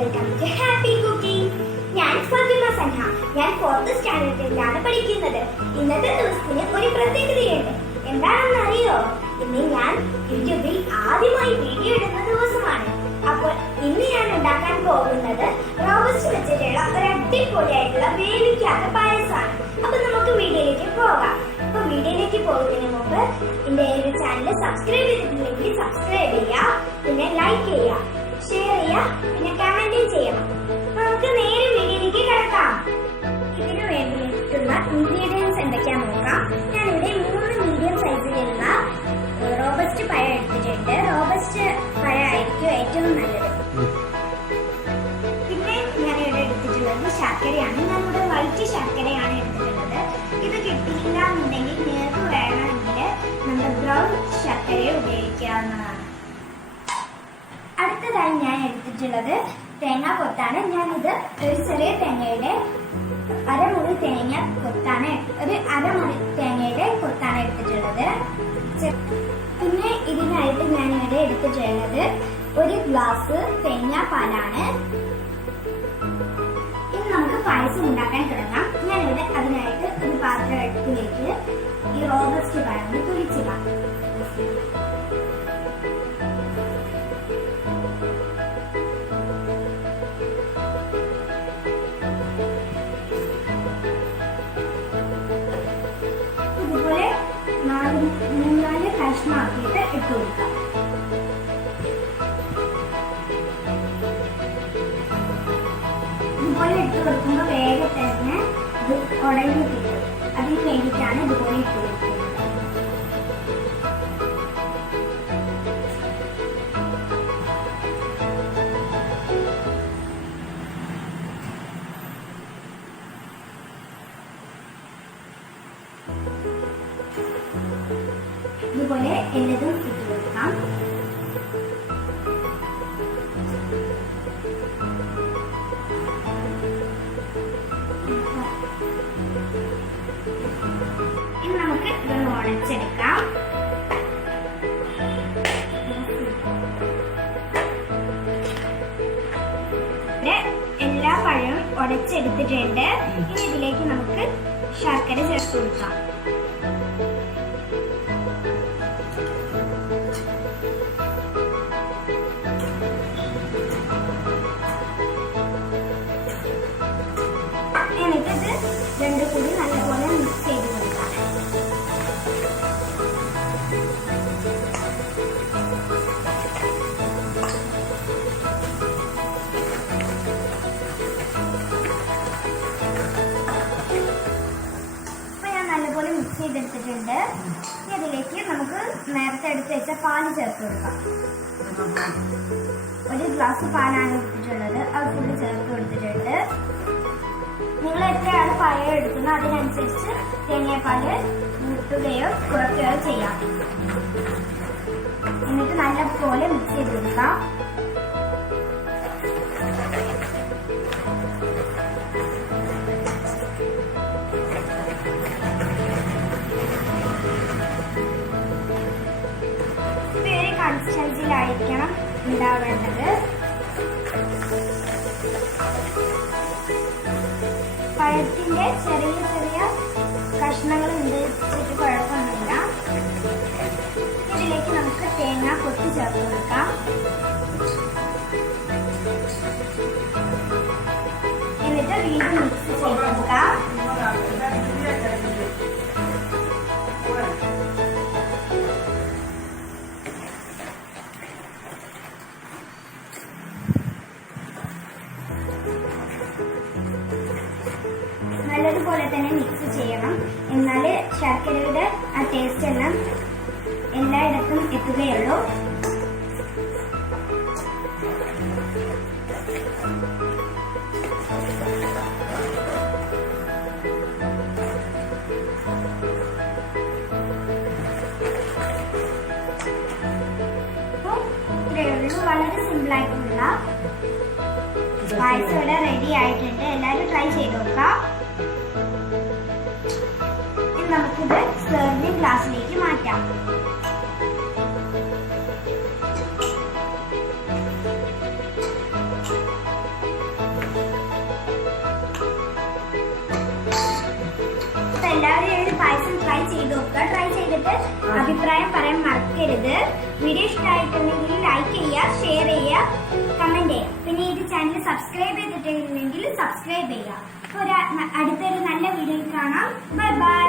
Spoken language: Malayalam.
Welcome to happy cooking. ഞാൻ ഫാത്തിമ സൻഹ. ഞാൻ 4th സ്റ്റാൻഡേർഡിലാണ് പഠിക്കുന്നത്. ഇന്നത്തെ ദിവസത്തിന് ഒരു പ്രത്യേകതയുണ്ട്. എന്താണെന്ന് അറിയോ? ഇന്ന് ഞാൻ യൂട്യൂബിൽ ആദ്യമായി വീഡിയോ ഇടുന്ന ദിവസമാണ്. അപ്പോൾ ഇന്ന് ഞാൻ ഉണ്ടാക്കാൻ പോകുന്നത് റോബസ്റ്റ് വെച്ചിട്ടുള്ള ഒരു അടിപൊളിയായിട്ടുള്ള വേവിക്കാത്ത പായസമാണ്. അപ്പൊ നമുക്ക് വീഡിയോയിലേക്ക് പോകാം. അപ്പൊ വീഡിയോയിലേക്ക് പോകുന്നതിന് മുമ്പ് എന്റെ ഒരു ചാനൽ സബ്സ്ക്രൈബ് ചെയ്തിട്ടില്ലെങ്കിൽ സബ്സ്ക്രൈബ് ചെയ്യുക, പിന്നെ ലൈക്ക് ചെയ്യുക, ഷെയർ ചെയ്യുക, പിന്നെ കമന്റും ചെയ്യണം. നമുക്ക് നേരെ വീഡിയോയിലേക്ക് കിടക്കാം. ഇതിനു വേണ്ടിയിട്ടുള്ള ഇൻഗ്രീഡിയൻസ് എന്തൊക്കെയാണെന്ന് നോക്കാം. ഞാനിവിടെ 3 മീഡിയം സൈസിലുള്ള റോബസ്റ്റ് പഴം എടുത്തിട്ടുണ്ട്. റോബസ്റ്റ് പഴമായിരിക്കും ഏറ്റവും നല്ലത്. പിന്നെ ഞാനിവിടെ എടുത്തിട്ടുള്ളത് ശർക്കരയാണ്. ഞാനിവിടെ വൈറ്റ് ശർക്കരയാണ് എടുത്തിട്ടുള്ളത്. ഇത് കിട്ടിയില്ല എന്നുണ്ടെങ്കിൽ നിങ്ങൾക്ക് വേണമെങ്കിൽ നമ്മുടെ ബ്രൗൺ ശർക്കര ഉപയോഗിക്കാവുന്നതാണ്. അടുത്തതായി ഞാൻ എടുത്തിട്ടുള്ളത് തേങ്ങാ കൊത്താണ്. ഞാനിത് ഒരു ചെറിയ തേങ്ങയുടെ അരമുറി തേങ്ങ കൊത്താണ്, ഒരു അരമുറി തേങ്ങയുടെ കൊത്താണ് എടുത്തിട്ടുള്ളത്. പിന്നെ ഇതിനായിട്ട് ഞാനിവിടെ എടുത്തിട്ടുള്ളത് 1 ഗ്ലാസ് തേങ്ങാപ്പാലാണ്. ഇനി നമുക്ക് പായസം ഉണ്ടാക്കാൻ തുടങ്ങാം. ഞാനിവിടെ അതിനായിട്ട് ഒരു പാത്രത്തിലേക്ക് ഈ റോബസ്റ്റ് പഴം തുരിച്ചിടാം. ഇതുപോലെ 4 കഷ്ണമാക്കിയിട്ട് ഇട്ട് കൊടുക്കാം. ഇതുപോലെ ഇട്ട് കൊടുക്കുമ്പോൾ വേഗം തന്നെ ഇത് ഉടഞ്ഞു കിട്ടും. അതിന് വേണ്ടിയിട്ടാണ് ഇതുപോലെ ഇട്ട് കൊടുക്കുന്നത്. ഇതുപോലെ എല്ലതും ഇട്ട് കൊടുക്കാം. ഇനി നമുക്ക് ഇതൊന്ന് ഉടച്ചെടുക്കാം. എല്ലാ പഴവും ഉടച്ചെടുത്തിട്ടുണ്ട്. ഇനി ഇതിലേക്ക് നമുക്ക് ശർക്കര ചേർത്ത് കൊടുക്കാം. എന്നിട്ട് രണ്ടും കൂടി നല്ലപോലെ മിക്സ് ചെയ്ത് കൊടുക്കാം. ഇപ്പൊ ഞാൻ നല്ലപോലെ മിക്സ് ചെയ്തെടുത്തിട്ടുണ്ട്. ഇനി അതിലേക്ക് നമുക്ക് നേരത്തെ എടുത്ത് വെച്ച പാല് ചേർത്ത് കൊടുക്കാം. 1 ഗ്ലാസ് പാലാണ് എടുത്തിട്ടുള്ളത്. അത് ഫുള്ള് ചേർത്ത് കൊടുത്തിട്ടുണ്ട്. നിങ്ങൾ എത്രയാണ് പഴം എടുക്കുന്നത് അതിനനുസരിച്ച് തേങ്ങാപ്പാല് കൂട്ടുകയോ കുറയ്ക്കുകയോ ചെയ്യാം. എന്നിട്ട് നല്ലപോലെ മിക്സ് ചെയ്ത് കൊടുക്കാം. ഈ ഒരു കൺസിസ്റ്റൻസിയിലായിരിക്കണം ഉണ്ടാവേണ്ടത്. പഴത്തിന്റെ ചെറിയ ചെറിയ കഷ്ണങ്ങൾ ഉണ്ടായിട്ട് കുഴപ്പമൊന്നുമില്ല. ഇതിലേക്ക് നമുക്ക് തേങ്ങ കൊത്തി ചേർത്ത് കൊടുക്കാം. എന്നിട്ട് വീണ്ടും മിക്സ് ചെയ്ത് കൊടുക്കാം. നല്ലതുപോലെ തന്നെ മിക്സ് ചെയ്യണം. എന്നാലേ ശർക്കരയുടെ ആ ടേസ്റ്റ് എല്ലാം എല്ലായിടത്തും എത്തുകയുള്ളൂ. വളരെ സിമ്പിൾ ആയിട്ടുള്ള പായസം ഇവിടെ റെഡി ആയിട്ടുണ്ട്. എല്ലാവരും ട്രൈ ചെയ്ത് നോക്കാം. ഇനി നമുക്കിത് സെർവിംഗ് ഗ്ലാസ്സിലേക്ക് മാറ്റാം. എല്ലാവരും ഈ പായസം ട്രൈ ചെയ്ത് നോക്കുക. ട്രൈ ചെയ്തിട്ട് അഭിപ്രായം പറയാൻ മറക്കരുത്. വീഡിയോ ഇഷ്ടമായിട്ടുണ്ടെങ്കിൽ ലൈക്ക് ചെയ്യുക, ഷെയർ ചെയ്യുക, കമന്റ് ചെയ്യുക. പിന്നെ ഈ ചാനൽ സബ്സ്ക്രൈബ് ചെയ്തിട്ടില്ലെങ്കിൽ സബ്സ്ക്രൈബ് ചെയ്യുക. അടുത്തൊരു നല്ല വീഡിയോയിൽ കാണാം. Bye bye.